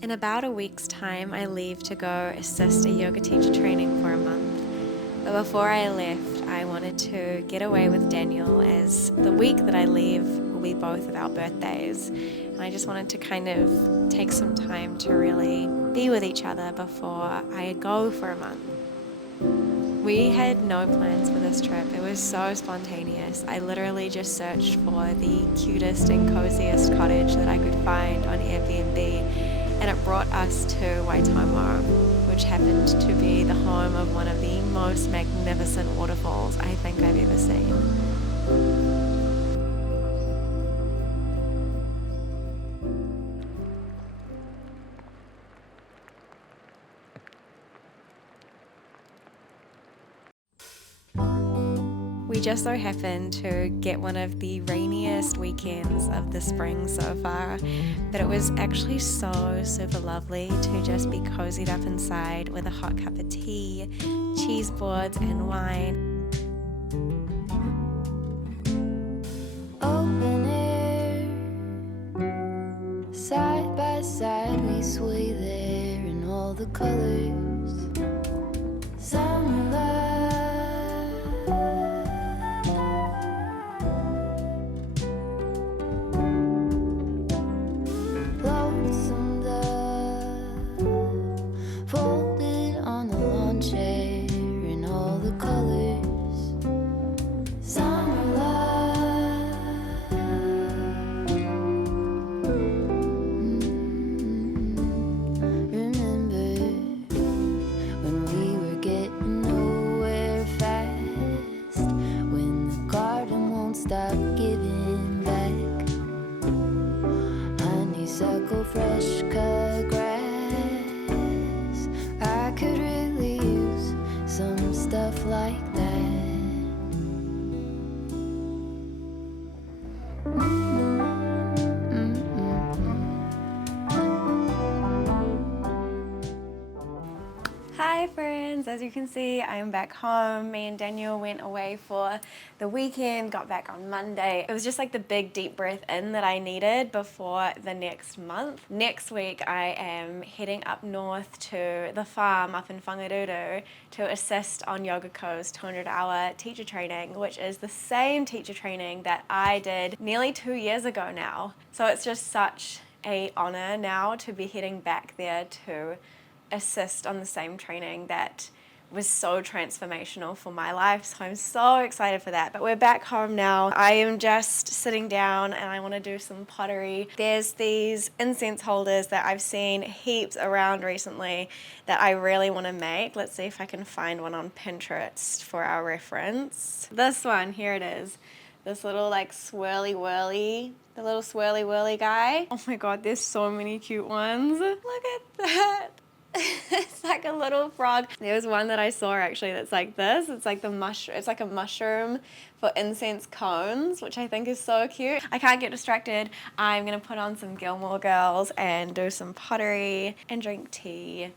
In about a week's time, I leave to go assist a yoga teacher training for a month. But before I left, I wanted to get away with Daniel as the week that I leave will be both of our birthdays. And I just wanted to kind of take some time to really be with each other before I go for a month. We had no plans for this trip. It was so spontaneous. I literally just searched for the cutest and coziest cottage that I could find on Airbnb, and it brought us to YTT, which happened to be the home of one of the most magnificent waterfalls I think I've ever seen. We just so happened to get one of the rainiest weekends of the spring so far, but it was actually so super lovely to just be cozied up inside with a hot cup of tea, cheese boards, and wine. Open air, side by side we sway there in all the colors. Summer love, lonesome dove, folded on the lawn chair in all the colors. Summer love, remember when we were getting nowhere fast, when the garden won't stop giving back. Honeysuckle, fresh cut grass. I could really use some stuff like that. Hi friends, as you can see I'm back home. Me and Daniel went away for the weekend, got back on Monday. It was just like the big deep breath in that I needed before the next month. Next week I am heading up north to the farm up in Whangaruru to assist on Yogako's 200-hour teacher training, which is the same teacher training that I did nearly 2 years ago now. So it's just such an honor now to be heading back there to assist on the same training that was so transformational for my life. So I'm so excited for that. But we're back home now. I am just sitting down and I want to do some pottery. There's these incense holders that I've seen heaps around recently that I really want to make. Let's see if I can find one on Pinterest for our reference. This one, here it is. This little like swirly whirly, the little swirly whirly guy. Oh my god, there's so many cute ones. Look at that. It's like a little frog. There's one that I saw actually that's like this. It's like it's like a mushroom for incense cones, which I think is so cute. I can't get distracted. I'm gonna put on some Gilmore Girls and do some pottery and drink tea.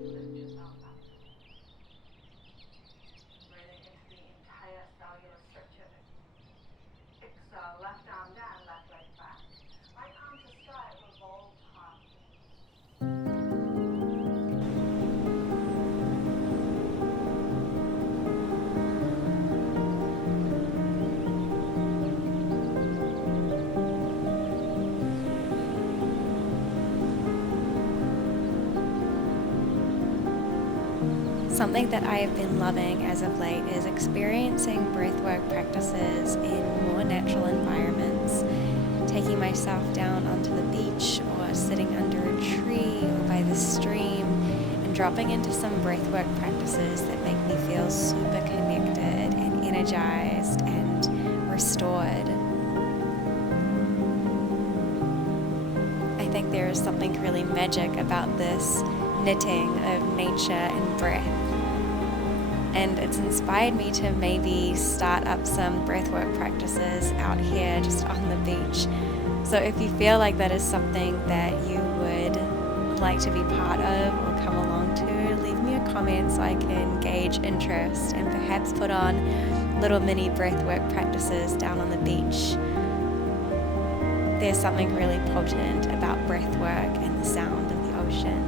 Lift yourself up. Breathing into the entire cellular structure. Exhale, left arm down, left leg back. Right arm to stride, revolve half knee. Something that I have been loving as of late is experiencing breathwork practices in more natural environments, taking myself down onto the beach or sitting under a tree or by the stream and dropping into some breathwork practices that make me feel super connected and energized and restored. I think there is something really magic about this knitting of nature and breath. And it's inspired me to maybe start up some breathwork practices out here just on the beach. So if you feel like that is something that you would like to be part of or come along to, leave me a comment so I can gauge interest and perhaps put on little mini breathwork practices down on the beach. There's something really potent about breathwork and the sound of the ocean.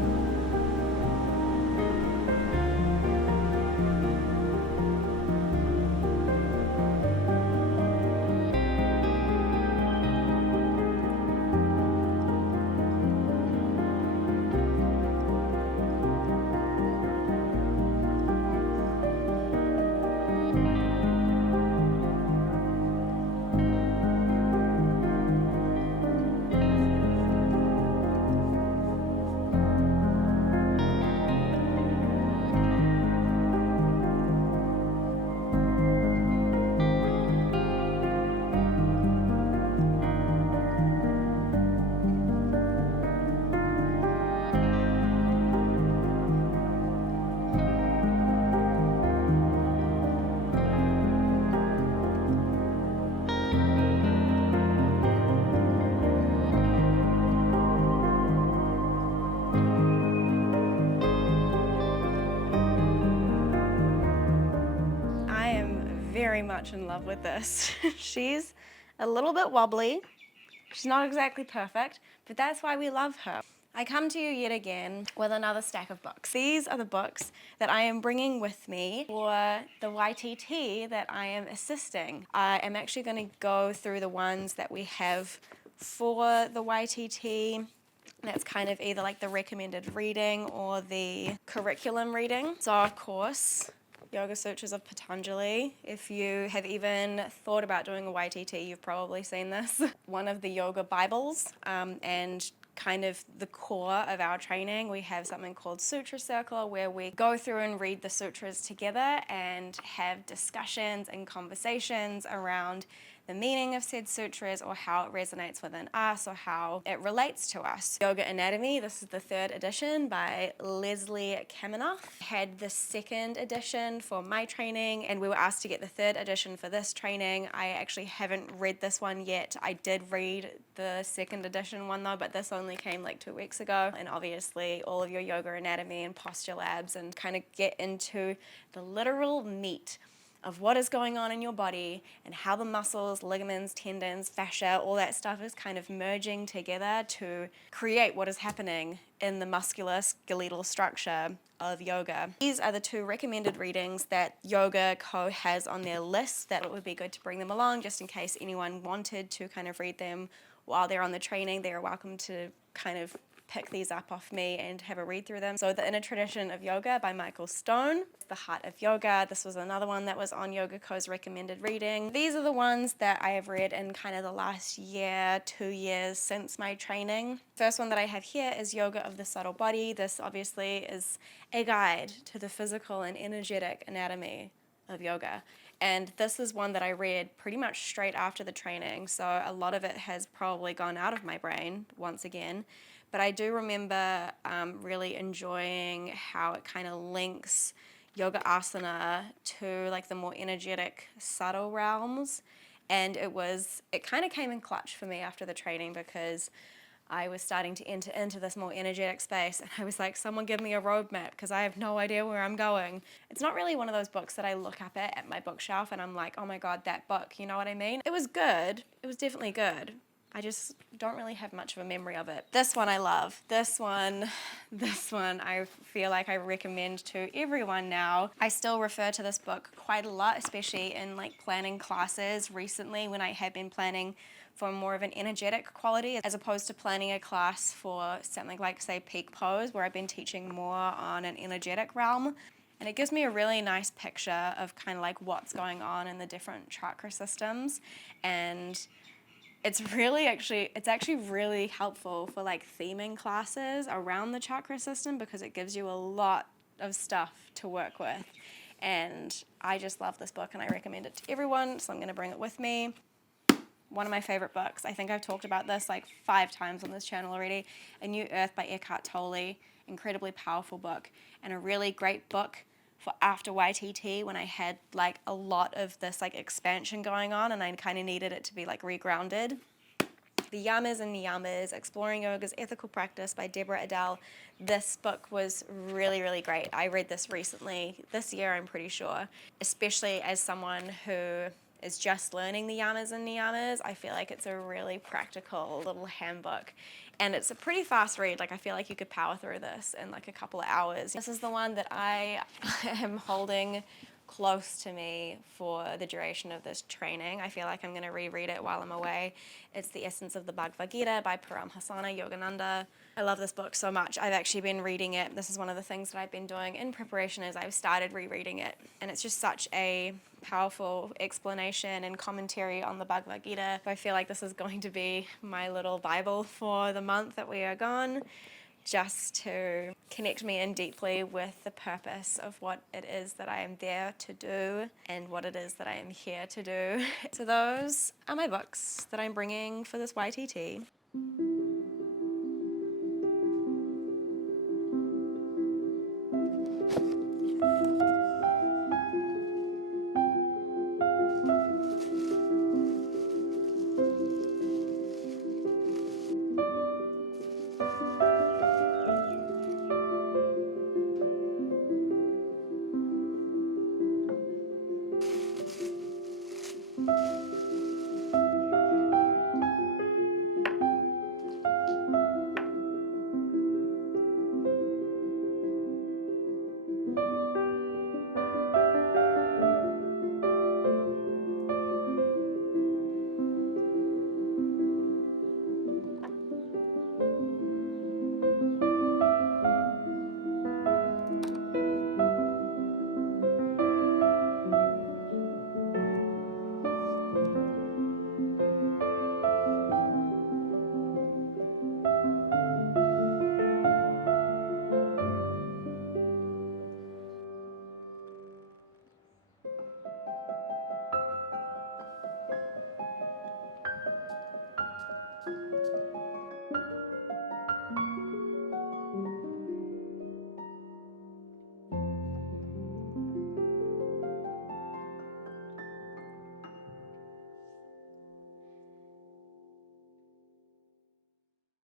Very much in love with this. She's a little bit wobbly. She's not exactly perfect, but that's why we love her. I come to you yet again with another stack of books. These are the books that I am bringing with me for the YTT that I am assisting. I am actually going to go through the ones that we have for the YTT. That's kind of either like the recommended reading or the curriculum reading. So of course, Yoga Sutras of Patanjali. If you have even thought about doing a YTT, you've probably seen this. One of the yoga Bibles, and kind of the core of our training, we have something called Sutra Circle, where we go through and read the sutras together and have discussions and conversations around the meaning of said sutras or how it resonates within us or how it relates to us. Yoga Anatomy, this is the 3rd edition by Leslie Kaminoff. Had the 2nd edition for my training and we were asked to get the 3rd edition for this training. I actually haven't read this one yet. I did read the 2nd edition one though, but this only came like 2 weeks ago. And obviously all of your yoga anatomy and posture labs and kind of get into the literal meat of what is going on in your body and how the muscles, ligaments, tendons, fascia, all that stuff is kind of merging together to create what is happening in the muscular skeletal structure of yoga. These are the 2 recommended readings that Yoga Co has on their list that it would be good to bring them along just in case anyone wanted to kind of read them while they're on the training. They are welcome to kind of pick these up off me and have a read through them. So The Inner Tradition of Yoga by Michael Stone, The Heart of Yoga. This was another one that was on Yoga Co's recommended reading. These are the ones that I have read in kind of the last year, 2 years since my training. First one that I have here is Yoga of the Subtle Body. This obviously is a guide to the physical and energetic anatomy of yoga. And this is one that I read pretty much straight after the training, so a lot of it has probably gone out of my brain once again. But I do remember really enjoying how it kind of links yoga asana to like the more energetic, subtle realms. And it kind of came in clutch for me after the training because I was starting to enter into this more energetic space, and I was like, someone give me a roadmap because I have no idea where I'm going. It's not really one of those books that I look up at my bookshelf and I'm like, oh my God, that book, you know what I mean? It was good. It was definitely good. I just don't really have much of a memory of it. This one I love. This one I feel like I recommend to everyone now. I still refer to this book quite a lot, especially in like planning classes recently when I have been planning for more of an energetic quality as opposed to planning a class for something like, say, Peak Pose, where I've been teaching more on an energetic realm. And it gives me a really nice picture of kind of like what's going on in the different chakra systems. And it's actually really helpful for like theming classes around the chakra system because it gives you a lot of stuff to work with. And I just love this book and I recommend it to everyone, so I'm going to bring it with me. One of my favorite books. I think I've talked about this like 5 times on this channel already. A New Earth by Eckhart Tolle. Incredibly powerful book and a really great book for after YTT when I had like a lot of this like expansion going on and I kind of needed it to be like regrounded. The Yamas and Niyamas, Exploring Yoga's Ethical Practice by Deborah Adele. This book was really, really great. I read this recently, this year I'm pretty sure, especially as someone who is just learning the Yamas and Niyamas. I feel like it's a really practical little handbook. And it's a pretty fast read. Like I feel like you could power through this in like a couple of hours. This is the one that I am holding close to me for the duration of this training. I feel like I'm going to reread it while I'm away. It's The Essence of the Bhagavad Gita by Paramhasana Yogananda. I love this book so much. I've actually been reading it. This is one of the things that I've been doing in preparation as I've started rereading it. And it's just such a powerful explanation and commentary on the Bhagavad Gita. I feel like this is going to be my little Bible for the month that we are gone, just to connect me in deeply with the purpose of what it is that I am there to do and what it is that I am here to do. So those are my books that I'm bringing for this YTT.